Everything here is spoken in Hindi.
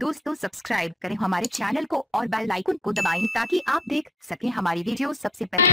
दोस्तों सब्सक्राइब करें हमारे चैनल को और बेल आइकन को दबाएं ताकि आप देख सकें हमारी वीडियो सबसे पहले।